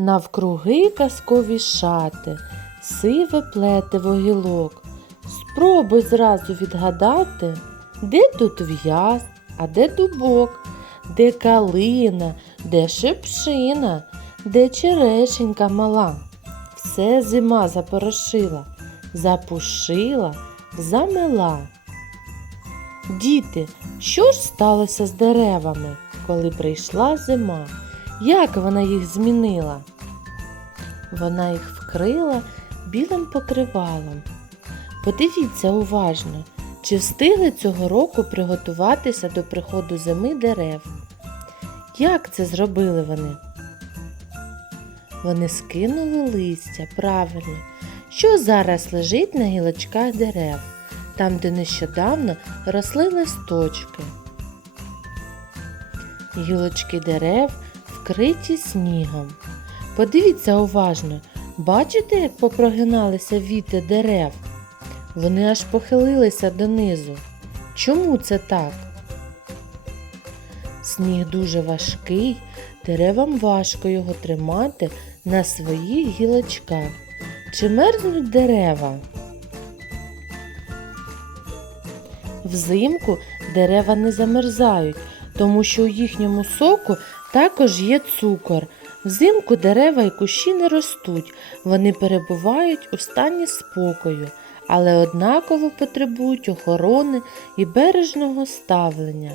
Навкруги казкові шати, сиве плетиво гілок. Спробуй зразу відгадати, де тут в'яз, а де дубок, де калина, де шипшина, де черешенька мала. Все зима запорошила, запушила, замела. Діти, що ж сталося з деревами, коли прийшла зима? Як вона їх змінила? Вона їх вкрила білим покривалом. Подивіться уважно, чи встигли цього року приготуватися до приходу зими дерев. Як це зробили вони? Вони скинули листя, правильно, що зараз лежить на гілочках дерев, там, де нещодавно росли листочки. Гілочки дерев вкриті снігом. Подивіться уважно, бачите, як попрогиналися віти дерев? Вони аж похилилися донизу. Чому це так? Сніг дуже важкий, деревам важко його тримати на своїх гілочках. Чи мерзнуть дерева? Взимку дерева не замерзають, тому що у їхньому соку також є цукор. Взимку дерева і кущі не ростуть, вони перебувають у стані спокою, але однаково потребують охорони і бережного ставлення.